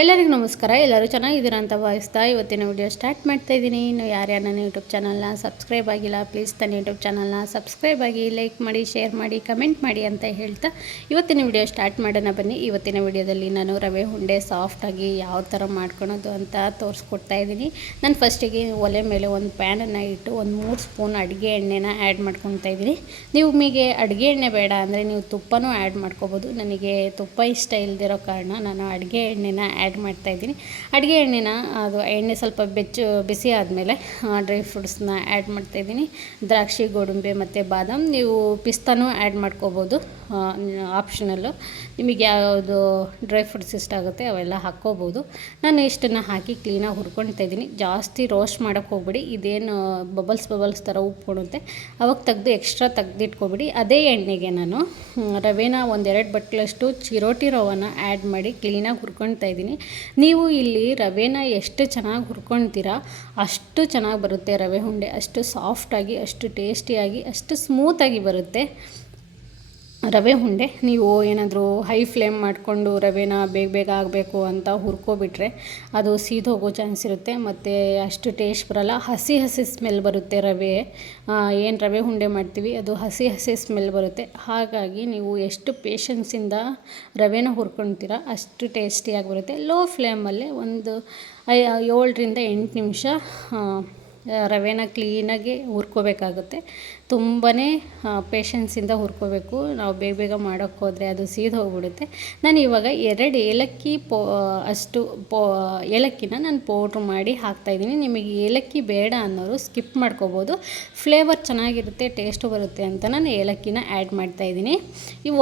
ಎಲ್ಲರಿಗೂ ನಮಸ್ಕಾರ. ಎಲ್ಲರೂ ಚೆನ್ನಾಗಿದ್ದೀರಾ ಅಂತ ಭಾವಿಸ್ತಾ ಇವತ್ತಿನ ವಿಡಿಯೋ ಸ್ಟಾರ್ಟ್ ಮಾಡ್ತಾ ಇದ್ದೀನಿ. ಇನ್ನು ಯಾರ್ಯಾರು ನನ್ನ ಯೂಟ್ಯೂಬ್ ಚಾನಲ್ನ ಸಬ್ಸ್ಕ್ರೈಬ್ ಆಗಿಲ್ಲ, ಪ್ಲೀಸ್ ನನ್ನ ಯೂಟ್ಯೂಬ್ ಚಾನಲ್ನ ಸಬ್ಸ್ಕ್ರೈಬ್ ಆಗಿ, ಲೈಕ್ ಮಾಡಿ, ಶೇರ್ ಮಾಡಿ, ಕಮೆಂಟ್ ಮಾಡಿ ಅಂತ ಹೇಳ್ತಾ ಇವತ್ತಿನ ವಿಡಿಯೋ ಸ್ಟಾರ್ಟ್ ಮಾಡೋಣ ಬನ್ನಿ. ಇವತ್ತಿನ ವಿಡಿಯೋದಲ್ಲಿ ನಾನು ರವೆ ಉಂಡೆ ಸಾಫ್ಟಾಗಿ ಯಾವ ಥರ ಮಾಡ್ಕೊಳೋದು ಅಂತ ತೋರಿಸ್ಕೊಡ್ತಾ ಇದ್ದೀನಿ. ನಾನು ಫಸ್ಟಿಗೆ ಒಲೆ ಮೇಲೆ ಒಂದು ಪ್ಯಾನನ್ನು ಇಟ್ಟು ಒಂದು 3 ಸ್ಪೂನ್ ಅಡುಗೆ ಎಣ್ಣೆನ ಆ್ಯಡ್ ಮಾಡ್ಕೊತಾ ಇದ್ದೀನಿ. ನಿಮಗೆ ಅಡುಗೆ ಎಣ್ಣೆ ಬೇಡ ಅಂದರೆ ನೀವು ತುಪ್ಪನೂ ಆ್ಯಡ್ ಮಾಡ್ಕೋಬೋದು. ನನಗೆ ತುಪ್ಪ ಇಷ್ಟ ಇಲ್ಲದಿರೋ ಕಾರಣ ನಾನು ಅಡುಗೆ ಎಣ್ಣೆನ ಆ್ಯಡ್ ಮಾಡ್ತಾಯಿದ್ದೀನಿ. ಅಡುಗೆ ಎಣ್ಣೆನ ಅದು ಎಣ್ಣೆ ಸ್ವಲ್ಪ ಬಿಸಿ ಆದಮೇಲೆ ಡ್ರೈ ಫ್ರೂಟ್ಸ್ನ ಆ್ಯಡ್ ಮಾಡ್ತಾಯಿದ್ದೀನಿ. ದ್ರಾಕ್ಷಿ, ಗೋಡಂಬಿ ಮತ್ತು ಬಾದಾಮ್, ನೀವು ಪಿಸ್ತಾನೂ ಆ್ಯಡ್ ಮಾಡ್ಕೋಬೋದು, ಆಪ್ಷನಲ್ಲು. ನಿಮಗೆ ಯಾವುದು ಡ್ರೈ ಫ್ರೂಟ್ಸ್ ಇಷ್ಟ ಆಗುತ್ತೆ ಅವೆಲ್ಲ ಹಾಕ್ಕೋಬೋದು. ನಾನು ಇಷ್ಟನ್ನು ಹಾಕಿ ಕ್ಲೀನಾಗಿ ಹುರ್ಕೊಳ್ತಾ ಇದ್ದೀನಿ. ಜಾಸ್ತಿ ರೋಸ್ಟ್ ಮಾಡೋಕ್ಕೆ ಹೋಗ್ಬಿಡಿ, ಇದೇನು ಬಬಲ್ಸ್ ಥರ ಉಪ್ಕೊಳುತ್ತೆ, ಅವಾಗ ಎಕ್ಸ್ಟ್ರಾ ತೆಗ್ದಿಟ್ಕೊಬಿಡಿ. ಅದೇ ಎಣ್ಣೆಗೆ ನಾನು ರವೆನ 1-2 ಬಟ್ಲಷ್ಟು ಚಿರೋಟಿ ರವನ ಆ್ಯಡ್ ಮಾಡಿ ಕ್ಲೀನಾಗಿ ಹುರ್ಕೊಳ್ತಾ ಇದ್ದೀನಿ. ನೀವು ಇಲ್ಲಿ ರವೆನ ಎಷ್ಟು ಚೆನ್ನಾಗಿ ಹುರ್ಕೊಳ್ತೀರಾ ಅಷ್ಟು ಚೆನ್ನಾಗಿ ಬರುತ್ತೆ ರವೆ ಉಂಡೆ. ಅಷ್ಟು ಸಾಫ್ಟಾಗಿ, ಅಷ್ಟು ಟೇಸ್ಟಿಯಾಗಿ, ಅಷ್ಟು ಸ್ಮೂತಾಗಿ ಬರುತ್ತೆ ರವೆ ಉಂಡೆ. ನೀವು ಏನಾದರೂ ಹೈ ಫ್ಲೇಮ್ ಮಾಡಿಕೊಂಡು ರವೆನ ಬೇಗ ಆಗಬೇಕು ಅಂತ ಹುರ್ಕೊಬಿಟ್ರೆ ಅದು ಸೀದೋಗೋ ಚಾನ್ಸ್ ಇರುತ್ತೆ, ಮತ್ತು ಅಷ್ಟು ಟೇಸ್ಟ್ ಬರೋಲ್ಲ. ಹಸಿ ಸ್ಮೆಲ್ ಬರುತ್ತೆ. ಏನು ರವೆ ಉಂಡೆ ಮಾಡ್ತೀವಿ ಅದು ಹಸಿ ಸ್ಮೆಲ್ ಬರುತ್ತೆ. ಹಾಗಾಗಿ ನೀವು ಎಷ್ಟು ಪೇಷನ್ಸಿಂದ ರವೆನ ಹುರ್ಕೊಳ್ತೀರಾ ಅಷ್ಟು ಟೇಸ್ಟಿಯಾಗಿ ಬರುತ್ತೆ. ಲೋ ಫ್ಲೇಮಲ್ಲೇ ಒಂದು 7-8 ನಿಮಿಷ ರವೆನ ಕ್ಲೀನಾಗಿ ಹುರ್ಕೋಬೇಕಾಗುತ್ತೆ. ತುಂಬಾ ಪೇಷನ್ಸಿಂದ ಹುರ್ಕೋಬೇಕು. ನಾವು ಬೇಗ ಮಾಡೋಕ್ಕೆ ಹೋದರೆ ಅದು ಹೋಗ್ಬಿಡುತ್ತೆ. ನಾನು ಇವಾಗ 2 ಏಲಕ್ಕಿ ಏಲಕ್ಕಿನ ನಾನು ಪೌಡ್ರ್ ಮಾಡಿ ಹಾಕ್ತಾಯಿದ್ದೀನಿ. ನಿಮಗೆ ಏಲಕ್ಕಿ ಬೇಡ ಅನ್ನೋರು ಸ್ಕಿಪ್ ಮಾಡ್ಕೋಬೋದು. ಫ್ಲೇವರ್ ಚೆನ್ನಾಗಿರುತ್ತೆ, ಟೇಸ್ಟು ಬರುತ್ತೆ ಅಂತ ನಾನು ಏಲಕ್ಕಿನ ಆ್ಯಡ್ ಮಾಡ್ತಾಯಿದ್ದೀನಿ. ಈ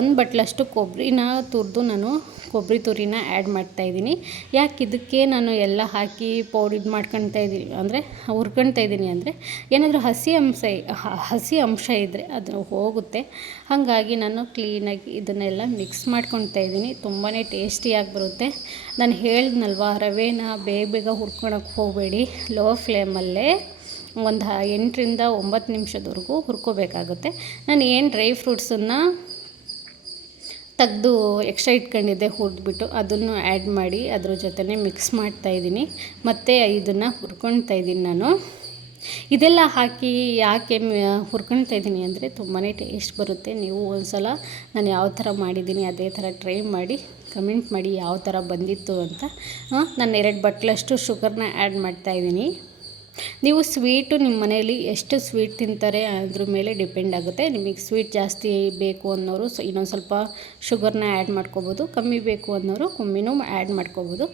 ಒಂದು ಬಟ್ಲಷ್ಟು ಕೊಬ್ಬರಿನ ತುರಿದು ನಾನು ಕೊಬ್ಬರಿ ತುರಿನ ಆ್ಯಡ್ ಮಾಡ್ತಾಯಿದ್ದೀನಿ. ಯಾಕೆ ಇದಕ್ಕೆ ನಾನು ಎಲ್ಲ ಹಾಕಿ ಇದು ಮಾಡ್ಕೊಳ್ತಾ ಇದ್ದೀನಿ ಅಂದರೆ ಹುರ್ಕೊಳ್ತಾ ಇದ್ದೀನಿ ಅಂದರೆ ಏನಾದರೂ ಹಸಿ ಅಂಶ ಇದ್ದರೆ ಅದು ಹೋಗುತ್ತೆ. ಹಾಗಾಗಿ ನಾನು ಕ್ಲೀನಾಗಿ ಇದನ್ನೆಲ್ಲ ಮಿಕ್ಸ್ ಮಾಡ್ಕೊಳ್ತಾ ಇದ್ದೀನಿ. ತುಂಬಾ ಟೇಸ್ಟಿಯಾಗಿ ಬರುತ್ತೆ. ನಾನು ಹೇಳಿದ್ನಲ್ವ, ರವೆನ ಬೇಗ ಹುರ್ಕೊಳಕ್ಕೆ ಹೋಗಬೇಡಿ, ಲೋ ಫ್ಲೇಮಲ್ಲೇ ಒಂದು 8-9 ನಿಮಿಷದವರೆಗೂ ಹುರ್ಕೋಬೇಕಾಗುತ್ತೆ. ನಾನು ಏನು ಡ್ರೈ ಫ್ರೂಟ್ಸನ್ನು ತೆಗೆದು ಎಕ್ಸ್ಟ್ರಾ ಇಟ್ಕೊಂಡಿದ್ದೆ ಹುರಿದ್ಬಿಟ್ಟು ಅದನ್ನು ಆ್ಯಡ್ ಮಾಡಿ ಅದ್ರ ಜೊತೆ ಮಿಕ್ಸ್ ಮಾಡ್ತಾಯಿದ್ದೀನಿ. ಮತ್ತು ಇದನ್ನು ಹುರ್ಕೊಳ್ತಾ ಇದ್ದೀನಿ ನಾನು. ಇದೆಲ್ಲ ಹಾಕಿ ಯಾಕೆ ಹುರ್ಕೊಳ್ತಾ ಇದ್ದೀನಿ ಅಂದರೆ ತುಂಬಾ ಟೇಸ್ಟ್ ಬರುತ್ತೆ. ನೀವು ಒಂದು ಸಲ ನಾನು ಯಾವ ಥರ ಮಾಡಿದ್ದೀನಿ ಅದೇ ಥರ ಟ್ರೈ ಮಾಡಿ ಕಮೆಂಟ್ ಮಾಡಿ ಯಾವ ಥರ ಬಂದಿತ್ತು ಅಂತ. ನಾನು 2 ಬಟ್ಲಷ್ಟು ಶುಗರ್ನ ಆ್ಯಡ್ ಮಾಡ್ತಾಯಿದ್ದೀನಿ. ನೀವು ಸ್ವೀಟು ನಿಮ್ಮ ಮನೆಯಲ್ಲಿ ಎಷ್ಟು ಸ್ವೀಟ್ ತಿಂತಾರೆ ಅದ್ರ ಮೇಲೆ ಡಿಪೆಂಡ್ ಆಗುತ್ತೆ. ನಿಮಗೆ ಸ್ವೀಟ್ ಜಾಸ್ತಿ ಬೇಕು ಅನ್ನೋರು ಇನ್ನೊಂದು ಸ್ವಲ್ಪ ಶುಗರ್ನ ಆ್ಯಡ್ ಮಾಡ್ಕೋಬೋದು, ಕಮ್ಮಿ ಬೇಕು ಅನ್ನೋರು ಕಮ್ಮಿನೂ ಆ್ಯಡ್ ಮಾಡ್ಕೋಬೋದು.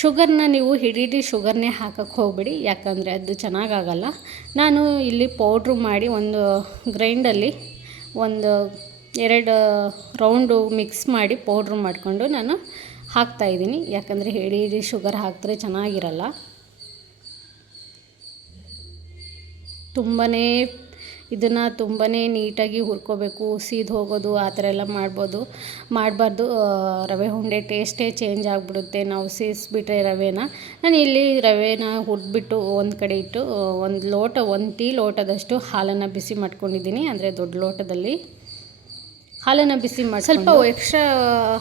ಶುಗರ್ನ ನೀವು ಇಡೀ ಶುಗರ್ನೇ ಹಾಕೋಕ್ಕೆ ಹೋಗಬೇಡಿ, ಯಾಕಂದರೆ ಅದು ಚೆನ್ನಾಗಾಗಲ್ಲ. ನಾನು ಇಲ್ಲಿ ಪೌಡ್ರು ಮಾಡಿ ಒಂದು ಗ್ರೈಂಡಲ್ಲಿ 2 ರೌಂಡು ಮಿಕ್ಸ್ ಮಾಡಿ ಪೌಡ್ರು ಮಾಡಿಕೊಂಡು ನಾನು ಹಾಕ್ತಾಯಿದ್ದೀನಿ. ಯಾಕಂದರೆ ಇಡೀ ಶುಗರ್ ಹಾಕಿದ್ರೆ ಚೆನ್ನಾಗಿರಲ್ಲ. ಇದನ್ನು ತುಂಬಾ ನೀಟಾಗಿ ಹುರ್ಕೋಬೇಕು. ಹೋಗೋದು ಆ ಥರ ಎಲ್ಲ ಮಾಡಬಾರ್ದು. ರವೆ ಉಂಡೆ ಟೇಸ್ಟೇ ಚೇಂಜ್ ಆಗಿಬಿಡುತ್ತೆ ನಾವು ಸೀಸ್ಬಿಟ್ರೆ ರವೆನ. ನಾನು ಇಲ್ಲಿ ರವೆನ ಹುರಿದ್ಬಿಟ್ಟು ಒಂದು ಕಡೆ ಇಟ್ಟು 1 ಟೀ ಲೋಟದಷ್ಟು ಹಾಲನ್ನು ಬಿಸಿ ಮಾಡ್ಕೊಂಡಿದ್ದೀನಿ. ಅಂದರೆ ದೊಡ್ಡ ಲೋಟದಲ್ಲಿ ಹಾಲನ್ನು ಬಿಸಿ ಮಾಡಿ ಸ್ವಲ್ಪ ಎಕ್ಸ್ಟ್ರಾ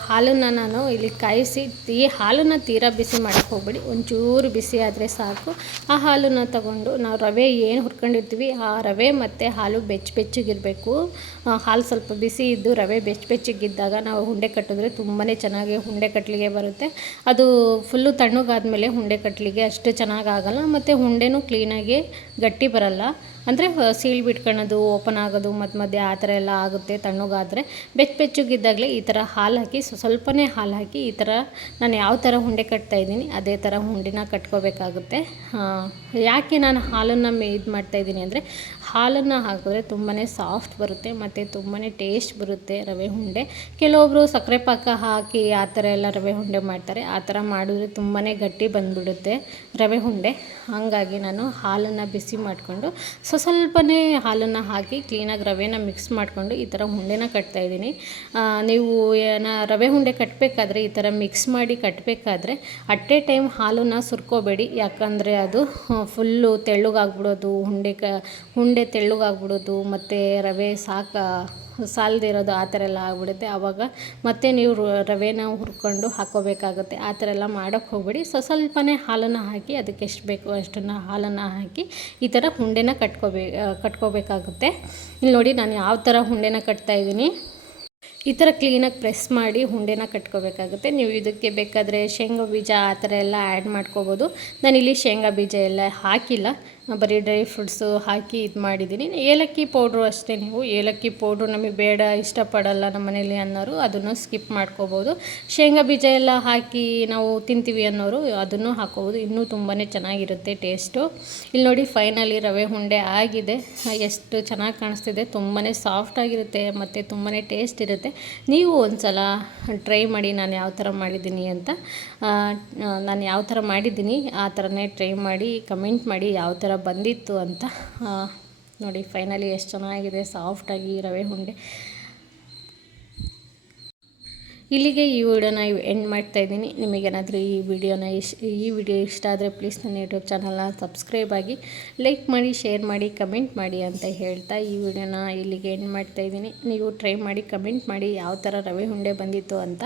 ಹಾಲನ್ನು ನಾನು ಇಲ್ಲಿ ಕಾಯಿಸಿ, ಈ ಹಾಲನ್ನು ತೀರಾ ಬಿಸಿ ಮಾಡೋಕ್ಕೆ ಹೋಗ್ಬೇಡಿ, ಒಂಚೂರು ಬಿಸಿ ಆದರೆ ಸಾಕು. ಆ ಹಾಲನ್ನು ತಗೊಂಡು ನಾವು ರವೆ ಏನು ಹುರ್ಕೊಂಡಿರ್ತೀವಿ ಆ ರವೆ ಮತ್ತು ಹಾಲು ಬೆಚ್ಚಗಿರಬೇಕು. ಹಾಲು ಸ್ವಲ್ಪ ಬಿಸಿ ಇದ್ದು ರವೆ ಬೆಚ್ಚಗಿದ್ದಾಗ ನಾವು ಉಂಡೆ ಕಟ್ಟಿದ್ರೆ ತುಂಬಾ ಚೆನ್ನಾಗಿ ಉಂಡೆ ಕಟ್ಟಲಿಗೆ ಬರುತ್ತೆ. ಅದು ಫುಲ್ಲು ತಣ್ಣಗಾದ್ಮೇಲೆ ಉಂಡೆ ಕಟ್ಟಲಿಗೆ ಅಷ್ಟು ಚೆನ್ನಾಗಾಗಲ್ಲ, ಮತ್ತು ಉಂಡೆನೂ ಕ್ಲೀನಾಗಿ ಗಟ್ಟಿ ಬರಲ್ಲ. ಅಂದರೆ ಸೀಳು ಬಿಟ್ಕೊಳ್ಳೋದು, ಓಪನ್ ಆಗೋದು ಮಧ್ಯೆ ಆ ಥರ ಎಲ್ಲ ಆಗುತ್ತೆ ತಣ್ಣಗಾದರೆ. ಬೆಚ್ಚಗಿದ್ದಾಗಲೇ ಈ ಥರ ಹಾಲು ಹಾಕಿ ಸ್ವಲ್ಪನೇ ಹಾಲು ಹಾಕಿ ಈ ಥರ ನಾನು ಯಾವ ಥರ ಉಂಡೆ ಕಟ್ತಾಯಿದ್ದೀನಿ ಅದೇ ಥರ ಉಂಡೆನ ಕಟ್ಕೋಬೇಕಾಗುತ್ತೆ. ಯಾಕೆ ನಾನು ಹಾಲನ್ನು ಇದು ಮಾಡ್ತಾಯಿದ್ದೀನಿ ಅಂದರೆ ಹಾಲನ್ನು ಹಾಕಿದ್ರೆ ತುಂಬಾ ಸಾಫ್ಟ್ ಬರುತ್ತೆ ಮತ್ತು ತುಂಬಾ ಟೇಸ್ಟ್ ಬರುತ್ತೆ ರವೆ ಉಂಡೆ. ಕೆಲವೊಬ್ಬರು ಸಕ್ಕರೆ ಪಾಕ ಹಾಕಿ ಆ ಥರ ಎಲ್ಲ ರವೆ ಉಂಡೆ ಮಾಡ್ತಾರೆ. ಆ ಥರ ಮಾಡಿದ್ರೆ ತುಂಬಾ ಗಟ್ಟಿ ಬಂದುಬಿಡುತ್ತೆ ರವೆ ಉಂಡೆ. ಹಾಗಾಗಿ ನಾನು ಹಾಲನ್ನು ಬಿಸಿ ಮಾಡಿಕೊಂಡು ಸ್ವಲ್ಪನೇ ಹಾಲನ್ನು ಹಾಕಿ ಕ್ಲೀನಾಗಿ ರವೆನ ಮಿಕ್ಸ್ ಮಾಡಿಕೊಂಡು ಈ ಥರ ಉಂಡೆನ ಕಟ್ತಾಯಿದ್ದೀನಿ. ನೀವು ರವೆ ಉಂಡೆ ಕಟ್ಟಬೇಕಾದ್ರೆ ಈ ಥರ ಮಿಕ್ಸ್ ಮಾಡಿ ಕಟ್ಟಬೇಕಾದ್ರೆ ಅಟ್ ಎ ಟೈಮ್ ಹಾಲನ್ನು ಸುರ್ಕೋಬೇಡಿ, ಯಾಕಂದರೆ ಅದು ಫುಲ್ಲು ತೆಳ್ಳಗಾಗ್ಬಿಡೋದು, ಉಂಡೆ ತೆಳ್ಳಗಾಗ್ಬಿಡೋದು, ಮತ್ತು ರವೆ ಸಾಲದಿರೋದು ಆ ಥರ ಎಲ್ಲ ಆಗ್ಬಿಡುತ್ತೆ. ಆವಾಗ ಮತ್ತೆ ನೀವು ರವೆನ ಹುರ್ಕೊಂಡು ಹಾಕ್ಕೋಬೇಕಾಗುತ್ತೆ. ಆ ಥರ ಎಲ್ಲ ಮಾಡೋಕ್ಕೆ ಹೋಗ್ಬೇಡಿ. ಸ್ವಲ್ಪನೇ ಹಾಲನ್ನು ಹಾಕಿ ಅದಕ್ಕೆ ಎಷ್ಟು ಬೇಕೋ ಅಷ್ಟನ್ನು ಹಾಲನ್ನು ಹಾಕಿ ಈ ಥರ ಉಂಡೆನ ಕಟ್ಕೋಬೇಕಾಗುತ್ತೆ. ಇಲ್ಲಿ ನೋಡಿ ನಾನು ಯಾವ ಥರ ಉಂಡೆನ ಕಟ್ತಾಯಿದ್ದೀನಿ. ಈ ಥರ ಕ್ಲೀನಾಗಿ ಪ್ರೆಸ್ ಮಾಡಿ ಉಂಡೆನ ಕಟ್ಕೋಬೇಕಾಗುತ್ತೆ. ನೀವು ಇದಕ್ಕೆ ಬೇಕಾದರೆ ಶೇಂಗಾ ಬೀಜ ಆ ಥರ ಎಲ್ಲ ಆ್ಯಡ್ ಮಾಡ್ಕೋಬೋದು. ನಾನಿಲ್ಲಿ ಶೇಂಗಾ ಬೀಜ ಎಲ್ಲ ಹಾಕಿಲ್ಲ, ಬರೀ ಡ್ರೈ ಫ್ರೂಟ್ಸು ಹಾಕಿ ಇದು ಮಾಡಿದ್ದೀನಿ. ಏಲಕ್ಕಿ ಪೌಡ್ರು ಅಷ್ಟೇ, ನೀವು ಏಲಕ್ಕಿ ಪೌಡ್ರು ನಮಗೆ ಬೇಡ, ಇಷ್ಟಪಡಲ್ಲ ನಮ್ಮ ಮನೇಲಿ ಅನ್ನೋರು ಅದನ್ನು ಸ್ಕಿಪ್ ಮಾಡ್ಕೋಬೋದು. ಶೇಂಗಾ ಬೀಜ ಎಲ್ಲ ಹಾಕಿ ನಾವು ತಿಂತೀವಿ ಅನ್ನೋರು ಅದನ್ನು ಹಾಕ್ಕೋಬೋದು, ಇನ್ನೂ ತುಂಬಾ ಚೆನ್ನಾಗಿರುತ್ತೆ ಟೇಸ್ಟು. ಇಲ್ಲಿ ನೋಡಿ ಫೈನಲಿ ರವೆ ಉಂಡೆ ಆಗಿದೆ. ಎಷ್ಟು ಚೆನ್ನಾಗಿ ಕಾಣಿಸ್ತಿದೆ, ತುಂಬಾ ಸಾಫ್ಟಾಗಿರುತ್ತೆ ಮತ್ತು ತುಂಬಾ ಟೇಸ್ಟ್ ಇರುತ್ತೆ. ನೀವು ಒಂದು ಸಲ ಟ್ರೈ ಮಾಡಿ ನಾನು ಯಾವ ಥರ ಮಾಡಿದ್ದೀನಿ ಅಂತ. ನಾನು ಯಾವ ಥರ ಮಾಡಿದ್ದೀನಿ ಆ ಥರನೇ ಟ್ರೈ ಮಾಡಿ ಕಮೆಂಟ್ ಮಾಡಿ ಯಾವ ಥರ ಬಂದಿತ್ತು ಅಂತ. ನೋಡಿ ಫೈನಲಿ ಎಷ್ಟು ಚೆನ್ನಾಗಿದೆ ಸಾಫ್ಟಾಗಿ ರವೆ ಉಂಡೆ. ಇಲ್ಲಿಗೆ ಈ ವಿಡಿಯೋನ ಎಂಡ್ ಮಾಡ್ತಾಯಿದ್ದೀನಿ. ನಿಮಗೇನಾದರೂ ಈ ವಿಡಿಯೋ ಇಷ್ಟ ಆದರೆ ಪ್ಲೀಸ್ ನನ್ನ ಯೂಟ್ಯೂಬ್ ಚಾನಲ್ನ ಸಬ್ಸ್ಕ್ರೈಬ್ ಆಗಿ, ಲೈಕ್ ಮಾಡಿ, ಶೇರ್ ಮಾಡಿ, ಕಮೆಂಟ್ ಮಾಡಿ ಅಂತ ಹೇಳ್ತಾ ಈ ವಿಡಿಯೋನ ಇಲ್ಲಿಗೆ ಎಂಡ್ ಮಾಡ್ತಾಯಿದ್ದೀನಿ. ನೀವು ಟ್ರೈ ಮಾಡಿ ಕಮೆಂಟ್ ಮಾಡಿ ಯಾವ ಥರ ರವೆ ಉಂಡೆ ಬಂದಿತ್ತು ಅಂತ.